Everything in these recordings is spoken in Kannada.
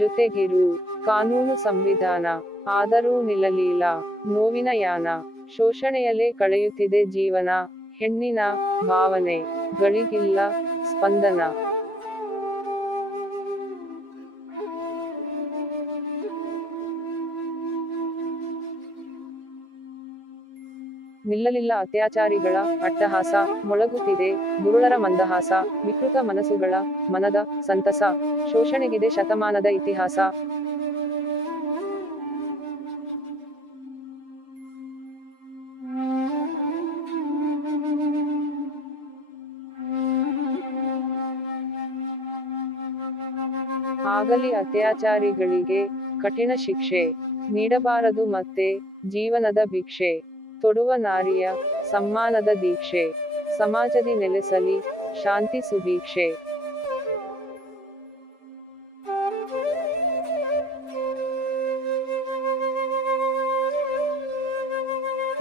ಜೊತೆಗಿರು. ಕಾನೂನು ಸಂವಿಧಾನ. ಆದರೂ ನಿಲ್ಲಲಿಲ್ಲ. ನೋವಿನ ಯಾನ. ಶೋಷಣೆಯಲ್ಲೇ ಕಳೆಯುತ್ತಿದೆ ಜೀವನ. ಹೆಣ್ಣಿನ ಭಾವನೆ ಗಳಿಗಿಲ್ಲ ಸ್ಪಂದನ. ನಿಲ್ಲಲಿಲ್ಲ ಅತ್ಯಾಚಾರಿಗಳ ಅಟ್ಟಹಾಸ. ಮೊಳಗುತ್ತಿದೆ ದುರುಳರ ಮಂದಹಾಸ. ವಿಕೃತ ಮನಸ್ಸುಗಳ ಮನದ ಸಂತಸ. ಶೋಷಣೆಗಿದೆ ಶತಮಾನದ ಇತಿಹಾಸ. ಆಗಲಿ ಅತ್ಯಾಚಾರಿಗಳಿಗೆ ಕಠಿಣ ಶಿಕ್ಷೆ. ನೀಡಬಾರದು ಮತ್ತೆ ಜೀವನದ ಭಿಕ್ಷೆ. ತೊಡುವ ನಾರಿಯ ಸಮ್ಮಾನದ ದೀಕ್ಷೆ. ಸಮಾಜದಿ ನೆಲೆಸಲಿ ಶಾಂತಿ ಸುಭೀಕ್ಷೆ.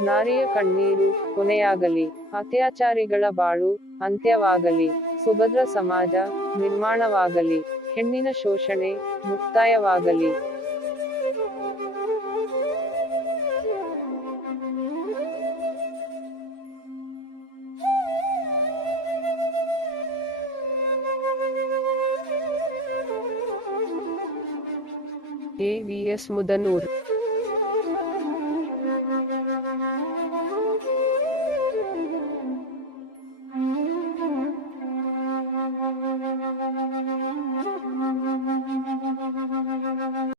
ನಾರಿಯ ಕಣ್ಣೀರು ಕೊನೆಯಾಗಲಿ. ಅತ್ಯಾಚಾರಿಗಳ ಬಾಳು ಅಂತ್ಯವಾಗಲಿ. ಸುಭದ್ರ ಸಮಾಜ ನಿರ್ಮಾಣವಾಗಲಿ. ಹೆಣ್ಣಿನ ಶೋಷಣೆ ಮುಕ್ತಾಯವಾಗಲಿ. ಎ. ವಿ. ಎಸ್. ಮುದನೂರ್.